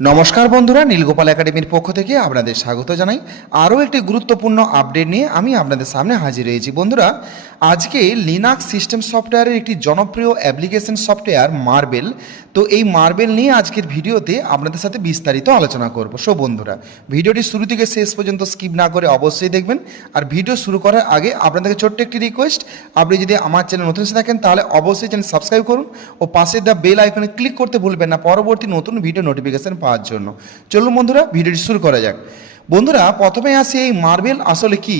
নমস্কার বন্ধুরা, নীলগোপাল একাডেমির পক্ষ থেকে আপনাদের স্বাগত জানাই। আরও একটি গুরুত্বপূর্ণ আপডেট নিয়ে আমি আপনাদের সামনে হাজির হয়েছি বন্ধুরা, আজকে লিনাক্স সিস্টেম সফটওয়্যারের একটি জনপ্রিয় অ্যাপ্লিকেশন সফটওয়্যার মার্বেল তো এই মার্বেল নিয়ে আজকের ভিডিওতে আপনাদের সাথে বিস্তারিত আলোচনা করব। সো বন্ধুরা, ভিডিওটি শুরু থেকে শেষ পর্যন্ত স্কিপ না করে অবশ্যই দেখবেন। আর ভিডিও শুরু করার আগে আপনাদেরকে ছোট্ট একটি রিকোয়েস্ট আপনি যদি আমার চ্যানেল নতুন এসে থাকেন, তাহলে অবশ্যই চ্যানেল সাবস্ক্রাইব করুন। ও পাশে দ্য বেল আইকনে ক্লিক করতে ভুলবেন না। পরবর্তী নতুন ভিডিও নোটিফিকেশন পাওয়ার জন্য। চলুন বন্ধুরা, ভিডিওটি শুরু করা যাক। বন্ধুরা, প্রথমে আসি এই মার্বেল আসলে কি?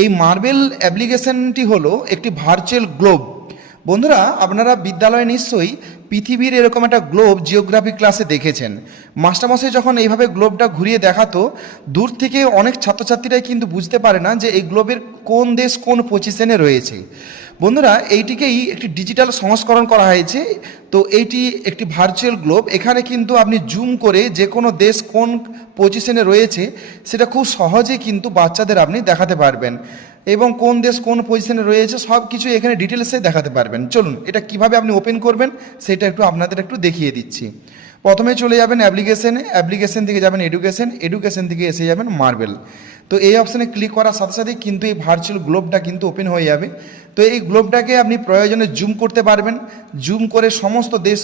এই মার্বেল অ্যাপ্লিকেশনটি হলো একটি ভার্চুয়াল গ্লোব। বন্ধুরা, আপনারা বিদ্যালয়ে নিশ্চয়ই পৃথিবীর এরকম একটা গ্লোব জিওগ্রাফি ক্লাসে দেখেছেন। মাস্টারমশাই যখন এইভাবে গ্লোবটা ঘুরিয়ে দেখাতো, দূর থেকে অনেক ছাত্রছাত্রীরাই কিন্তু বুঝতে পারে না যে এই গ্লোবের কোন দেশ কোন পজিশনে রয়েছে। বন্ধুরা, এইটিকেই একটি ডিজিটাল সংস্করণ করা হয়েছে। তো এইটি একটি ভার্চুয়াল গ্লোব এখানে কিন্তু আপনি জুম করে যে কোনো দেশ কোন পজিশনে রয়েছে, সেটা খুব সহজে কিন্তু বাচ্চাদের আপনি দেখাতে পারবেন। এবং কোন দেশ কোন পজিশনে রয়েছে সব কিছু এখানে ডিটেলসে দেখাতে পারবেন। চলুন, এটা কীভাবে আপনি ওপেন করবেন, সেটা একটু আপনাদের একটু দেখিয়ে দিচ্ছি। প্রথমে চলে যাবেন অ্যাপ্লিকেশনে অ্যাপ্লিকেশন থেকে যাবেন এডুকেশন এডুকেশন থেকে এসে যাবেন মার্বেল তো এই অপশানে ক্লিক করার সাথে সাথে কিন্তু এই ভার্চুয়াল গ্লোবটা কিন্তু ওপেন হয়ে যাবে। তো এই গ্লোবটাকে আপনি প্রয়োজনে জুম করতে পারবেন। জুম করে সমস্ত দেশ,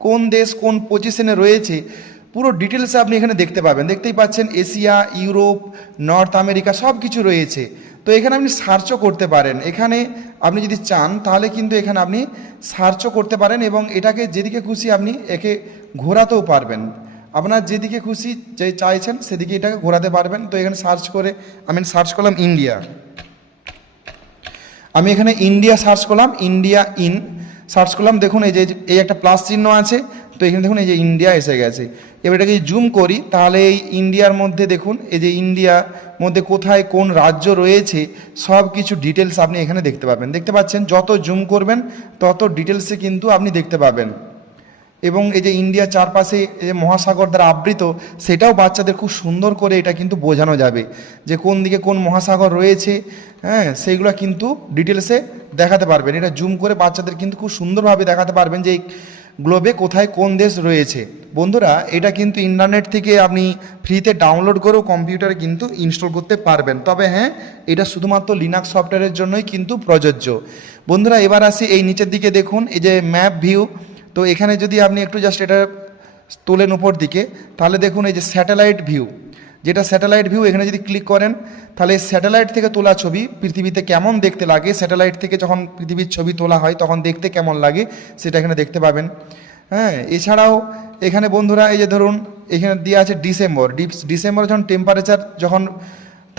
কোন দেশ কোন পজিশনে রয়েছে, পুরো ডিটেলসে আপনি এখানে দেখতে পাবেন। দেখতেই পাচ্ছেন এশিয়া ইউরোপ নর্থ আমেরিকা সব কিছু রয়েছে। তো এখানে আপনি সার্চও করতে পারেন। এখানে আপনি যদি চান, তাহলে কিন্তু এখানে আপনি সার্চও করতে পারেন এবং এটাকে যেদিকে খুশি আপনি একে ঘোরাতেও পারবেন। আপনার যেদিকে খুশি যে চাইছেন, সেদিকে এটাকে ঘোরাতে পারবেন। তো এখানে সার্চ করে, আমি সার্চ করলাম ইন্ডিয়া। আমি এখানে ইন্ডিয়া সার্চ করলাম, ইন্ডিয়া ইন সার্চ করলাম। দেখুন, এই যে, এই একটা প্লাস চিহ্ন আছে। তো এখানে দেখুন, এই যে ইন্ডিয়া এসে গেছে। এবার এটাকে জুম করি, তাহলে এই ইন্ডিয়ার মধ্যে দেখুন, এই যে ইন্ডিয়ার মধ্যে কোথায় কোন রাজ্য রয়েছে সব কিছু ডিটেলস আপনি এখানে দেখতে পাবেন। দেখতে পাচ্ছেন, যত জুম করবেন, তত ডিটেলসে কিন্তু আপনি দেখতে পাবেন। এবং এই যে ইন্ডিয়া চারপাশে যে মহাসাগর দ্বারা আবৃত, সেটাও বাচ্চাদের খুব সুন্দর করে এটা কিন্তু বোঝানো যাবে। যে কোন দিকে কোন মহাসাগর রয়েছে হ্যাঁ সেইগুলো কিন্তু ডিটেলসে দেখাতে পারবেন। এটা জুম করে বাচ্চাদের কিন্তু খুব সুন্দরভাবে দেখাতে পারবেন যে গ্লোবে কোথায় কোন দেশ রয়েছে? বন্ধুরা, এটা কিন্তু ইন্টারনেট থেকে আপনি ফ্রিতে ডাউনলোড করেও কম্পিউটারে কিন্তু ইনস্টল করতে পারবেন। তবে হ্যাঁ এটা শুধুমাত্র লিনাক্স সফটওয়্যারের জন্যই কিন্তু প্রযোজ্য। বন্ধুরা, এবার আসি এই নিচের দিকে দেখুন, এই যে ম্যাপ ভিউ তো এখানে যদি আপনি একটু জাস্ট এটা তোলেন উপর দিকে, তাহলে দেখুন এই যে স্যাটেলাইট ভিউ যেটা স্যাটেলাইট ভিউ এখানে যদি ক্লিক করেন, তাহলে স্যাটেলাইট থেকে তোলা ছবি পৃথিবীতে কেমন দেখতে লাগে? স্যাটেলাইট থেকে যখন পৃথিবীর ছবি তোলা হয়, তখন দেখতে কেমন লাগে? সেটা এখানে দেখতে পাবেন। হ্যাঁ এছাড়াও এখানে বন্ধুরা, এই যে ধরুন, এখানে দিয়ে আছে ডিসেম্বর। ডিসেম্বর যখন টেম্পারেচার যখন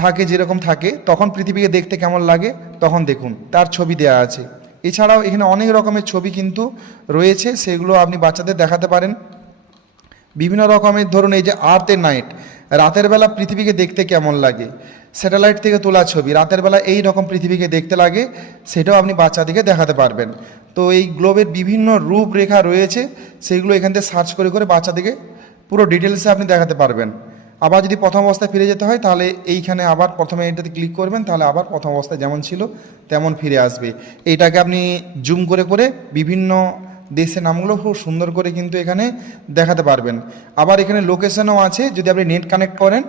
থাকে, যেরকম থাকে, তখন পৃথিবীকে দেখতে কেমন লাগে? তখন দেখুন, তার ছবি দেওয়া আছে। এছাড়াও এখানে অনেক রকমের ছবি কিন্তু রয়েছে, সেগুলো আপনি বাচ্চাদের দেখাতে পারেন। বিভিন্ন রকমের, ধরুন এই যে আর্থ এর নাইট রাতের বেলা পৃথিবীকে দেখতে কেমন লাগে? স্যাটেলাইট থেকে তোলা ছবি, রাতের বেলা এই রকম পৃথিবীকে দেখতে লাগে, সেটাও আপনি বাচ্চাদেরকে দেখাতে পারবেন। তো এই গ্লোবের বিভিন্ন রূপরেখা রয়েছে, সেগুলো এখান থেকে সার্চ করে করে বাচ্চাদেরকে পুরো ডিটেলসে আপনি দেখাতে পারবেন। আবার যদি প্রথম অবস্থায় ফিরে যেতে হয়, তাহলে এইখানে আবার প্রথমে এটাতে ক্লিক করবেন, তাহলে আবার প্রথম অবস্থায় যেমন ছিল, তেমন ফিরে আসবে। এইটাকে আপনি জুম করে করে বিভিন্ন দেশের নামগুলো খুব সুন্দর করে কিন্তু এখানে দেখাতে পারবেন। আবার এখানে লোকেশনও আছে, যদি আপনি নেট কানেক্ট করেন,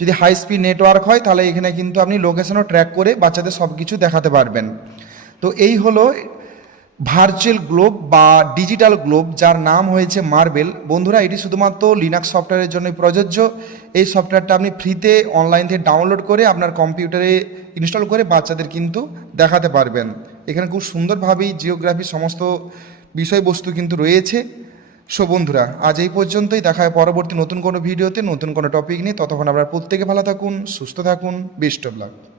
যদি হাই স্পিড নেটওয়ার্ক হয়, তাহলে এখানে কিন্তু আপনি লোকেশনও ট্র্যাক করে বাচ্চাদের সব কিছু দেখাতে পারবেন। তো এই হলো ভার্চুয়াল গ্লোব বা ডিজিটাল গ্লোব যার নাম হয়েছে মার্বেল বন্ধুরা, এটি শুধুমাত্র লিনাক্স সফটওয়্যারের জন্যই প্রযোজ্য। এই সফটওয়্যারটা আপনি ফ্রিতে অনলাইন থেকে ডাউনলোড করে আপনার কম্পিউটারে ইনস্টল করে বাচ্চাদের কিন্তু দেখাতে পারবেন। এখানে খুব সুন্দরভাবেই জিওগ্রাফি সমস্ত বিষয়বস্তু কিন্তু রয়েছে। সো বন্ধুরা, আজ এই পর্যন্তই। দেখা হয় পরবর্তী নতুন কোনো ভিডিওতে, নতুন কোনো টপিক নিয়ে। ততক্ষণ আপনারা প্রত্যেকে ভালো থাকুন, সুস্থ থাকুন বেস্ট অফ লাক